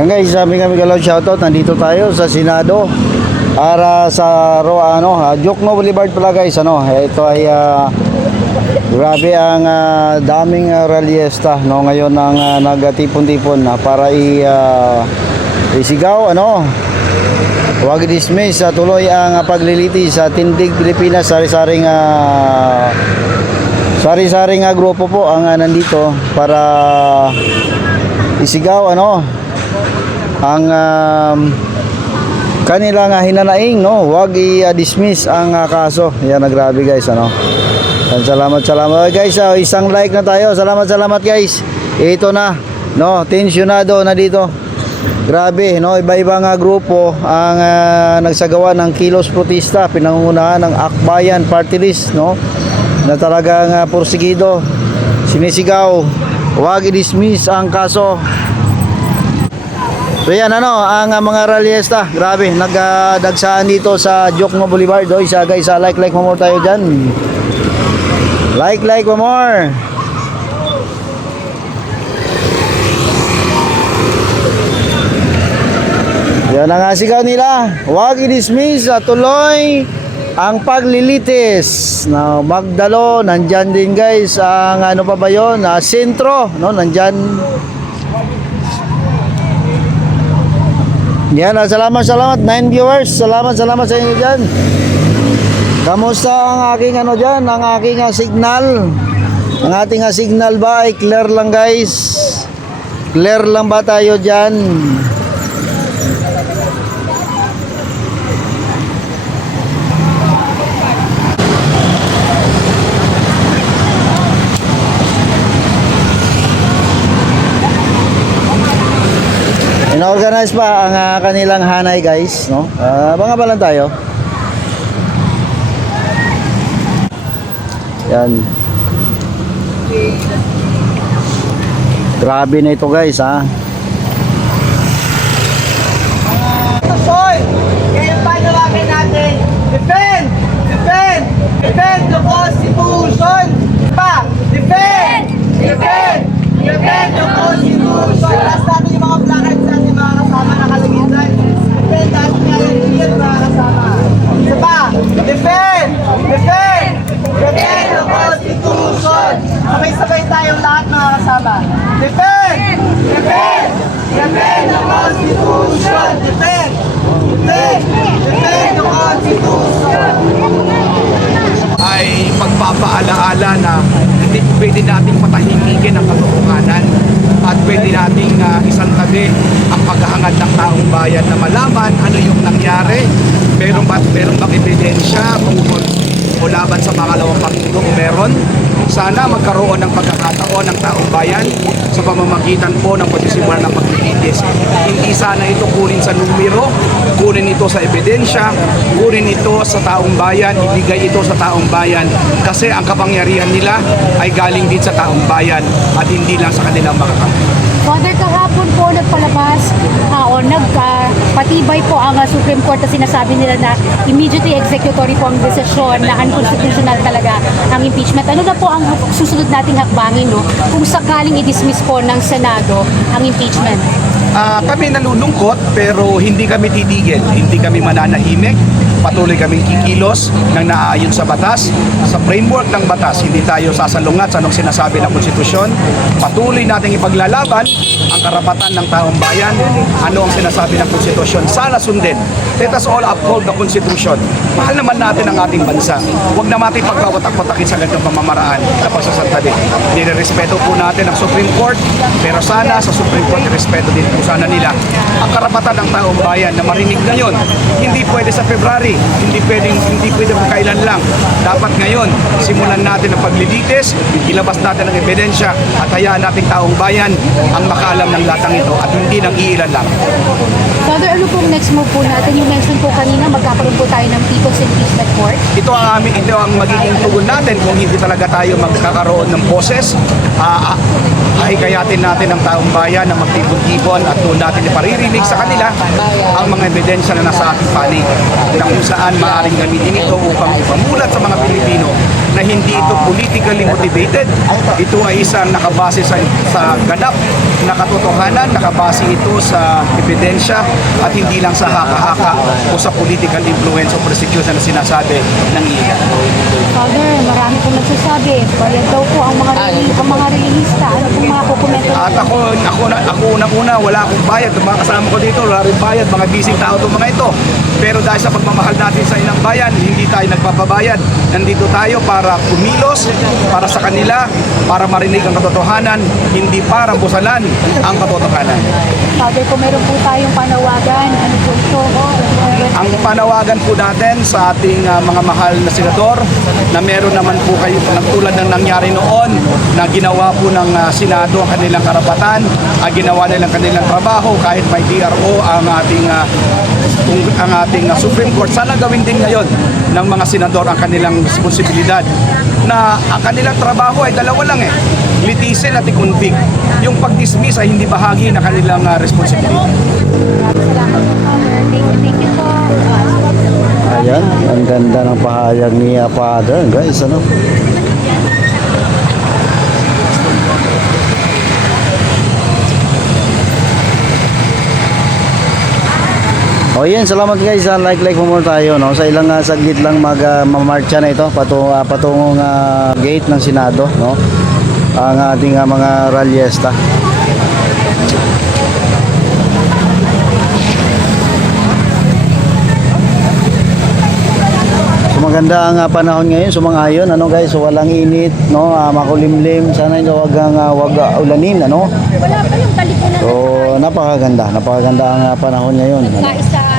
Yan guys, sabi kami galaw shoutout, nandito tayo sa Senado para sa Jokno Boulevard pala guys. Ito ay grabe ang daming rallyesta ngayon ang nagtipon-tipon para isigaw huwag i-dismiss tuloy ang pagliliti sa Tindig Pilipinas. Sari-saring grupo po ang nandito para isigaw ang kanilang hinanaing huwag i-dismiss ang kaso. Yan, grabe guys Salamat guys. Isang like na tayo. Salamat guys. Ito na tensyonado na dito. Grabe iba-ibang grupo ang nagsagawa ng kilos protesta, pinangungunahan ng Akbayan Party List na talagang porsigido, sinisigaw huwag i-dismiss ang kaso. So yan ang mga rallyesta, grabe nagdagsaan dito sa Jokno Boulevard. Isa guys, like mo more tayo dyan. Like mo more. Yan ang sigaw nila, huwag i-dismiss tuloy ang paglilitis. Magdalo, nandyan din guys ang pa ba yun, sentro nandyan. Yan, salamat 9 viewers. Salamat sa inyo dyan. Kamusta ang aking dyan, ang aking signal? Ang ating signal ba ay clear lang guys? Clear lang ba tayo dyan? In-organize pa ang kanilang hanay guys Abangan lang tayo. Yan. Grabe na ito guys Soy, kaya panawagan natin, defend the Constitution. Defend the Constitution. Last natin yung mga placards natin mga kasama nakalagay dyan. Defend natin yan mga kasama. Isa pa, defend the Constitution. Sabay-sabay tayong lahat mga kasama. Defend the Constitution. Defend the Constitution. Ay pagpapaalaala na hindi pwede nating patahimikin ang katotohanan at pwede nating isantabi ang paghahangad ng taong bayan na malaman ano yung nangyari. Meron bang ebidensya tungkol o laban sa pangalawang partido o meron? Sana magkaroon ng pagkakataon ng taong bayan sa pamamagitan po ng pagsisimula ng paglilitis. Hindi sana ito kunin sa numero, kunin ito sa ebidensya, kunin ito sa taong bayan, ibigay ito sa taong bayan kasi ang kapangyarihan nila ay galing din sa taong bayan at hindi lang sa kanilang mga kampo. Father, kahapon po nagpalabas o nagpatibay po ang Supreme Court na sinasabi nila na immediately executory po ang desisyon na unconstitutional talaga ang impeachment. Ano na po ang susunod nating hakbangin kung sakaling i-dismiss po ng Senado ang impeachment? Kami nalulungkot pero hindi kami titigil, hindi kami mananahimik. Patuloy kaming kikilos ng naaayon sa batas, sa framework ng batas. Hindi tayo sasalungat sa anong sinasabi ng konstitusyon. Patuloy nating ipaglalaban ang karapatan ng taong bayan. Ano ang sinasabi ng konstitusyon? Sana sundin. Let us all uphold the Constitution. Mahal naman natin ang ating bansa. Huwag na natin pagkawatak-watakin sa ganitong pamamaraan na pagsasantali. Nirerespeto po natin ang Supreme Court, pero sana sa Supreme Court respeto din po sana nila ang karapatan ng taong bayan na marinig ngayon. Hindi pwede sa February, hindi pwede kung kailan lang. Dapat ngayon, simulan natin ang paglilitis, ilabas natin ang ebidensya at hayaan nating taong bayan ang makaalam ng latang ito at hindi ng iilan lang. Father, ano pong next move po natin? You mentioned po kanina magkakaroon po tayo ng People's Impeachment Court. Ito ang magiging tugon natin kung hindi talaga tayo magkakaroon ng boses. Hikayatin natin ang taong bayan na magtipon-tipon at doon natin iparirinig sa kanila ang mga ebidensya na nasa ating panig na kung saan maaaring gamitin ito upang ipamulat sa mga Pilipino na hindi ito politically motivated. Ito ay isang nakabase sa ganap na katotohanan, nakabase ito sa ebidensya at hindi lang sa haka-haka o sa political influence o persecution na sinasabi ng iyan. Father, marami pong nagsasabi, bayad daw po ang mga relihista. Ano pong mga kukomento? At ako unang-una, wala akong bayad. Mga kasama ko dito, wala rin bayad. Mga busy tao itong mga ito. Pero dahil sa pagmamahal natin sa inang bayan, hindi tayo nagpapabayad. Nandito tayo para kumilos, para sa kanila, para marinig ang katotohanan, hindi para busalan ang katotohanan. Father, kung meron po tayong panawagan, ano po ito? Ang panawagan po natin sa ating mga mahal na senador na meron naman po kayo tulad ng nangyari noon na ginawa po ng Senado ang kanilang karapatan, ginawa nilang kanilang trabaho kahit may DRO ang ating Supreme Court. Sana gawin din ngayon ng mga senador ang kanilang responsibilidad na ang kanilang trabaho ay dalawa lang litisin at i-convict. Yung pag-dismiss ay hindi bahagi na kanilang responsibility. Salamat po, Father. Thank you po. Ayan, ang ganda ng pahayag ni Father, guys, ano? O yan, salamat guys, like mo muna tayo, no? Sa ilang saglit lang mamarcha na ito patungong gate ng Senado, no? Ang ating mga ralyesta. So maganda ang panahon ngayon, sumang-ayon, ano guys, so walang init, no? Makulimlim, sana ito wag ulanin, ano? Wala pa yung talikunan. So napakaganda ang panahon ngayon, ano? Kaisa.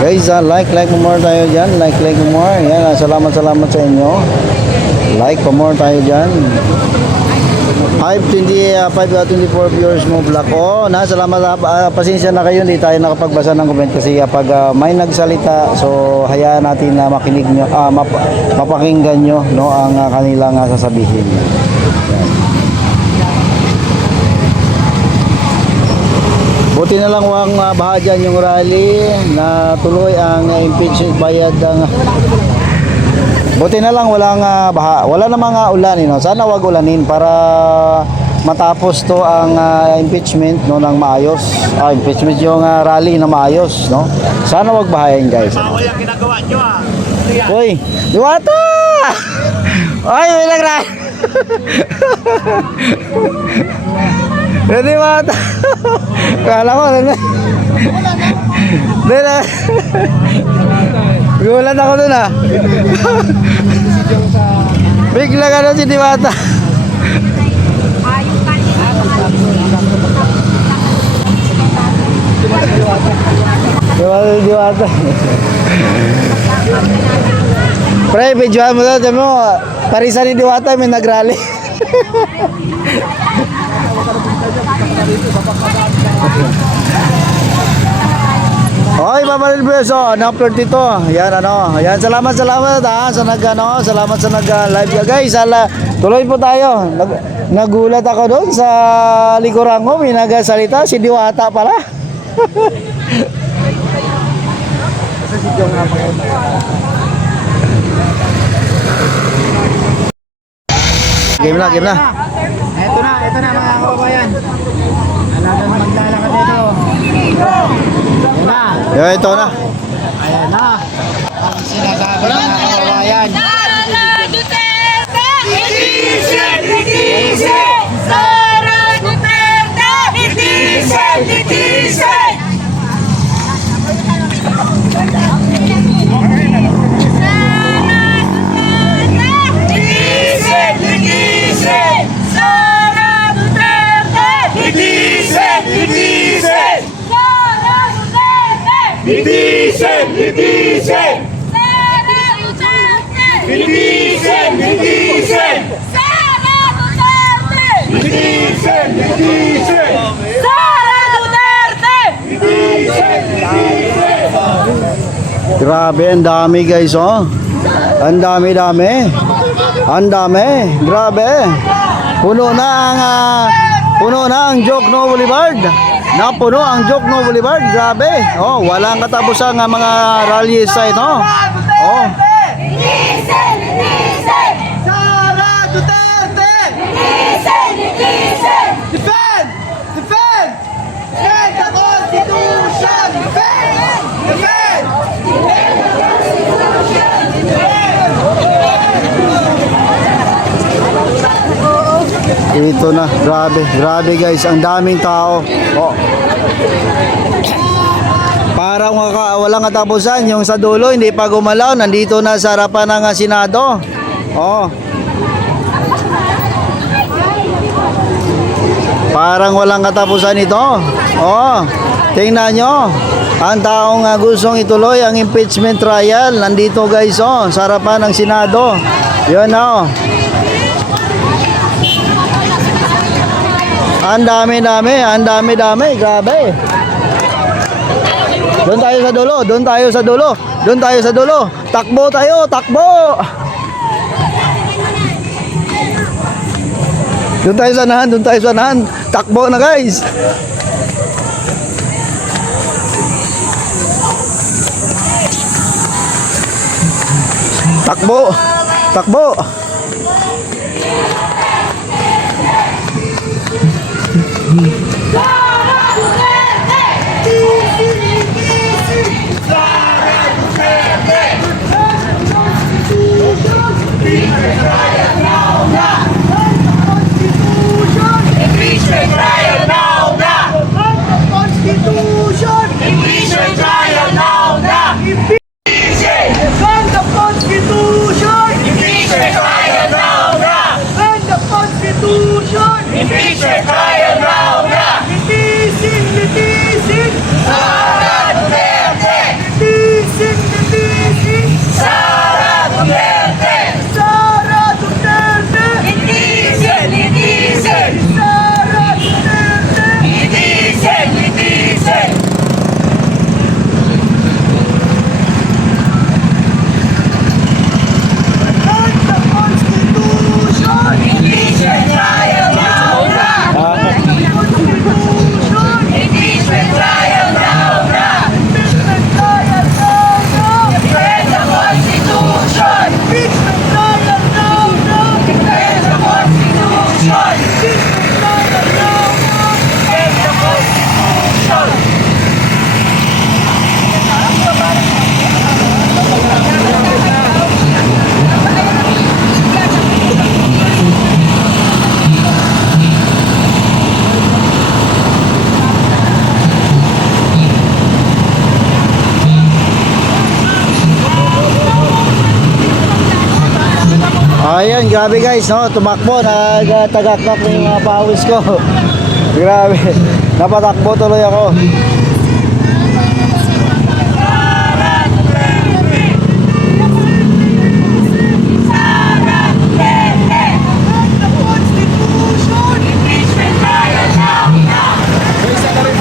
Guys, like mo more tayo dyan. Like mo more. Yan, salamat sa inyo. Like pa more tayo dyan. 524 viewers mo vlog. Salamat. Pasensya na kayo. Hindi tayo nakapagbasa ng comment kasi pag may nagsalita, so hayaan natin na makinig nyo, mapakinggan nyo, no, ang kanilang sasabihin. Buti na lang wang baha dyan yung rally na tuloy ang impeachment bayad ng... Buti na lang walang baha. Wala namang ulan, no? Sana wag ulanin para matapos to ang impeachment, no, ng maayos. Impeachment yung rally na maayos, no? Sana wag bahayin, guys. Bawal ang ginagawa nyo Uy, Diwata! Ay, may nagra... Hindi mata. Kala ko na. Dila. Gulat ako dun Bigla ka na si Diwata. Diwata. Pre, videoan mo daw. Sabi mo, parisa ni Diwata may nagrally. Hoy, Mamalil Beso, na-upload dito. Yan Yan, salamat salamat sa nag-live guys. Tuloy po tayo. Nagulat ako doon sa likuran ko, may nagsalita si Diwata pala. Game na. Ito na mga kababayan. Alagang maglalakad dito. Ayan na. Ito na. Ayan na. Ang sinasabi ng mga kababayan. Sara Duterte! Itisip! Sara Duterte! Itisip! Grabe, ang dami guys, oh. Ang dami. Grabe. Puno na ang Puno na ang Jokno Boulevard. Napuno ang Jokno Boulevard. Grabe. Oh, walang katapusan ng mga rally site, no? Oh. Linisin! Linisin! Sara Duterte! Linisin! Linisin! Defend! Defend! Defend the Constitution! Defend! Defend! Ito na, grabe, grabe guys, ang daming tao. Oh. Parang walang katapusan, yung sa dulo hindi pa gumalaw, nandito na sa harapan ng Senado. Oh. Parang walang katapusan ito. Oh. Tingnan nyo. Ang taong gustong ituloy ang impeachment trial, nandito guys, oh, sa harapan ng Senado. Yun, oh. Ang dami, grabe. Doon tayo sa dulo, doon tayo sa dulo, doon tayo sa dulo. Takbo tayo, takbo. Doon tayo sa nahan, doon tayo sa nahan. Takbo na guys. Takbo, takbo. Impeachment trial now na! Constitution! Impeachment trial now na! Defend the Constitution! Impeachment trial now na! Defend the Constitution! Impeachment trial now na! Litisin! Litisin! Sara Duterte! Litisin! Litisin! Sara Duterte! Sara Duterte! Linisin! Linisin! Sara Duterte! Linisin! Linisin! Defend the Constitution! Impeachment trial now na! Constitution! Impeachment trial now na! Impeachment trial now! Defend the Constitution! Impeachment trial now! Defend the Constitution! Impeachment trial now! Defend the Constitution! Ayan, grabe guys, no? Tumakbo, nagtagakak na yung mga pawis ko. Grabe, napatakbo tuloy ako. Impeachment trial now na! Impeachment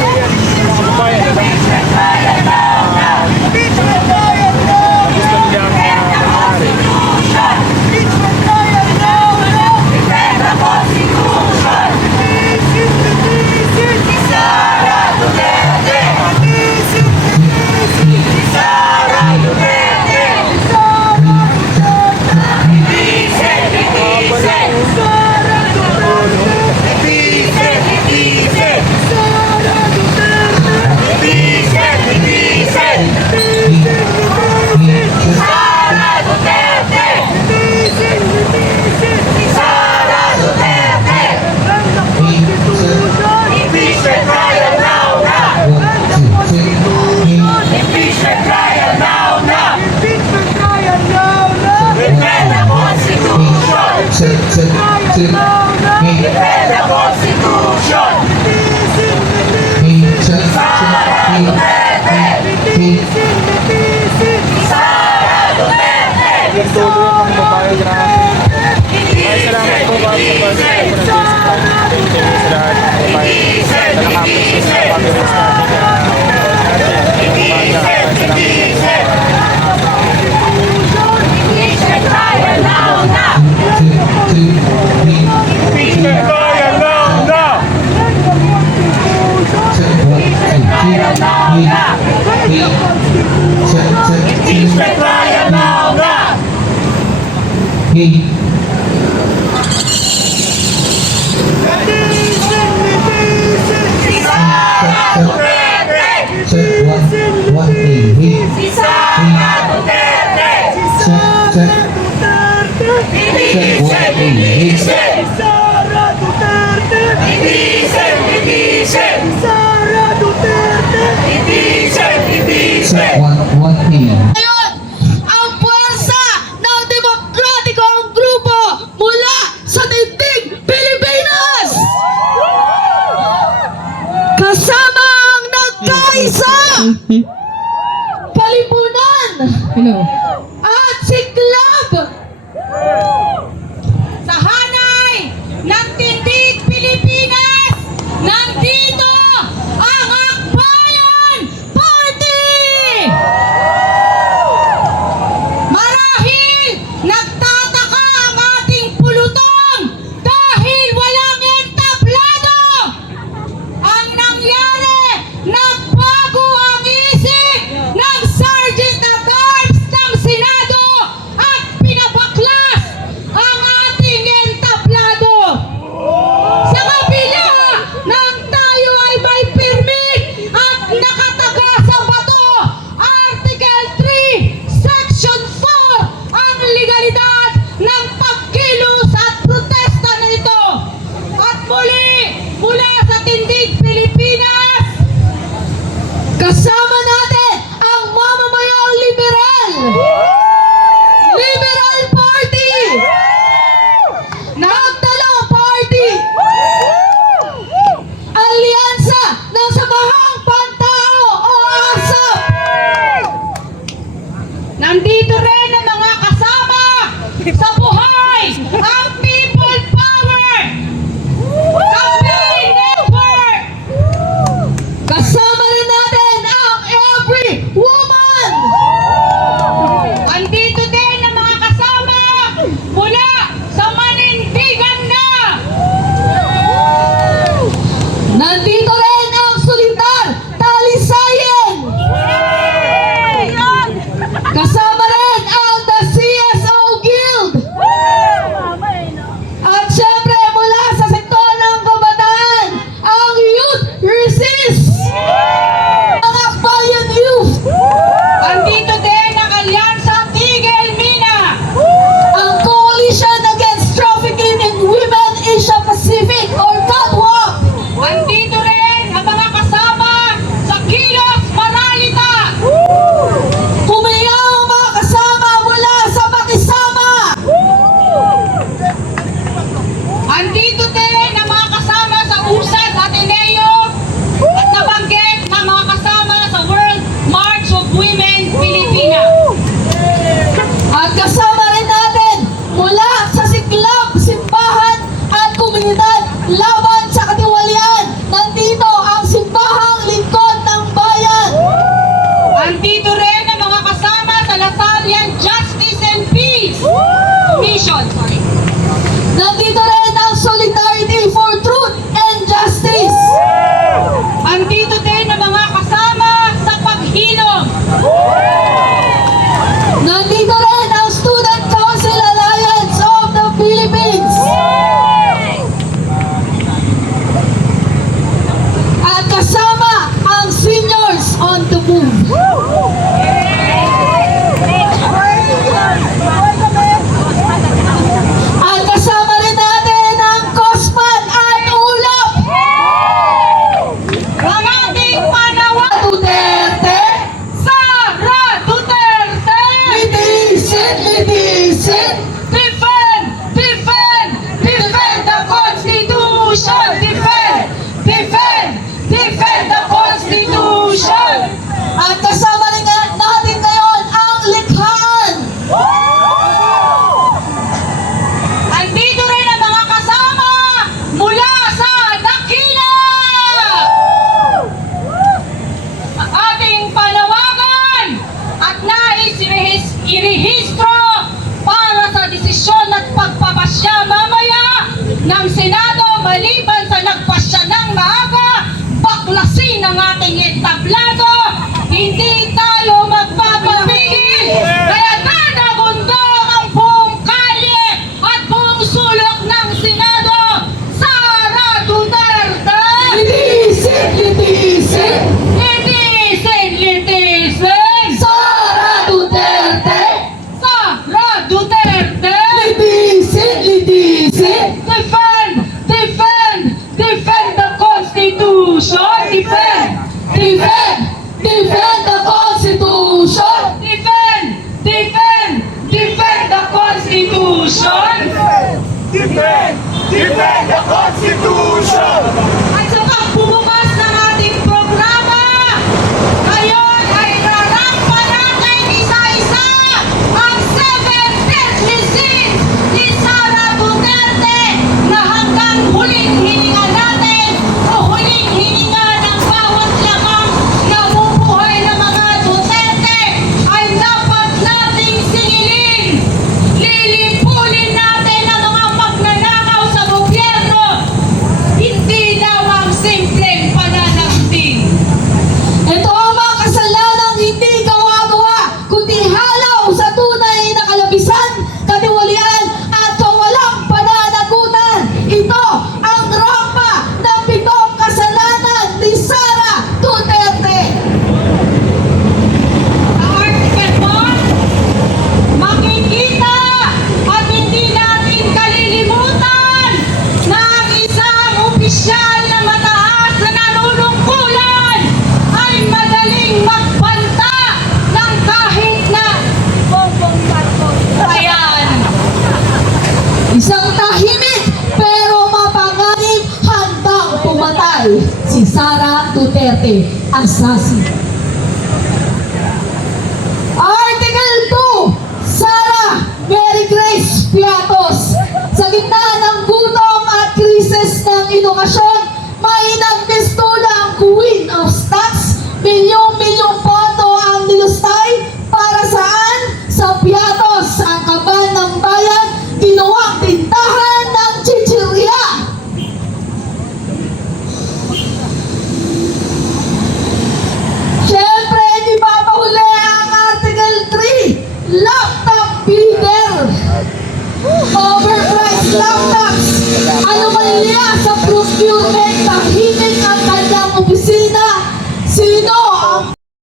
trial now na! Impeachment trial now! Defend the Constitution! Impeachment trial now! Defend the Constitution! Litisin! Litisin! Sara Duterte! Impeachment trial now na! Si Sara Duterte! Si Sara Duterte! Impeachment! Impeachment! Sara Duterte! Impeachment! Impeachment! Sara Duterte! Impeachment! Impeachment! Ngayon, ang puwersa ng demokratikong grupo mula sa daigdig Pilipinas! Kasama ang nagkaisa! Kalipunan! At siklab! Sa hanay ng tindig Pilipinas, nandito ang Akbayan Party! Marahil nagtataka ang ating pulutong dahil walang entablado. Ang nangyari, nagbago ang isip ng Sergeant at Arms ng Senado at pinabaklas ang ating entablado. Sa kabila ng tayo ay may permit at nakataga sa bato, Article 3, Section 4, ang legalidad ng pagkilos at protesta nito. At muli, mula sa tindig Pilipinas, kasama natin ang mamamayang liberal. Liberal Party! Nagdalawang party! Alyansa ng Samahang Pantao o ASAP! Nandito rin ang mga kasama sa buhay ang People Power Campaign Network! Kasama rin natin ang Every Woman! Andito din ang mga kasama mula sa Manindigan na! Nandito rin ang Solitar Talisayen! Kasama rin ang The CSO Guild! At syempre mula sa sektor ng kabataan, ang Youth Resist! Ang Akbayan Youth! Andito din ang Alyansa Tigil Mina! Ang Coalition Against Trafficking in Women Asia Pacific or CATWA! Andito rin ang mga kasama sa Kilos Maralita! Kumayaw ang mga kasama mula sa Pakisama! Andito din ang mga kasama sa USAT Ateneo at nabanggit na mga kasama sa World March of Women Filipina. At kasama rin natin mula sa siklab, simbahan at komunidad laban sa katiwalian. Nandito ang Simbahang Lingkod ng Bayan. Andito rin ang mga kasama sa Lasallian Justice and Peace Commission. Nandito rin ang Solidarity for Truth and Justice. Andito din ang mga kasama sa paghilom. Nandito rin ang Student Council Alliance of the Philippines. At kasama ang Seniors on the Move. At kasama rin natin ang Cosman at Ulap. Ang ating panawa Duterte, Sara Duterte, litisin, litisin, defend, defend, defend the Constitution, defend, defend, defend the Constitution. At kasama rin natin ngayon ang likhaan. Andito rin ang mga kasama mula sa Dakila! Ang ating panawagan at nais irehistro para sa desisyon at pagpapasya mamaya ng Senado maliban sa nagpasya ng maaga, baklasin ang ating entablado Constitution! Defend! Defend! Defend the Constitution! Defend! Defend! Defend the Constitution! Defend! Defend the Constitution! At sa pagbubukas ng ating programa, ngayon ay rarampa natin isa-isa ang 7 deadly sins ni Sara Duterte na hanggang huling hininga natin o huling hininga ng bawat lamang nabubuhay ng mga Duterte ay dapat nating singilin. Lilipulin natin ang mga magnanakaw sa gobyerno. Hindi lamang simpleng pananaktin. Ito ang mga kasalanang hindi gawa-gawa, kundi halaw sa tunay na kalabisan, katiwalian at kawalang pananagutan. Ito ang rampa ng 7 kasalanan ni Sara Duterte. Sa Article 1, makikita at hindi natin kalilimutan na ang isang opisyal na mataas na nanunungkulan ay madaling magbanta ng kahit na Bongbong Marcos. Ayan. Isang tahimik pero mapanganib handang pumatay, si Sara Duterte, assassin. Article 2, Sara Mary Grace Piatos. Sa gitna ng gutom at krisis ng edukasyon, may nagpistola ang Queen of Stocks, milyong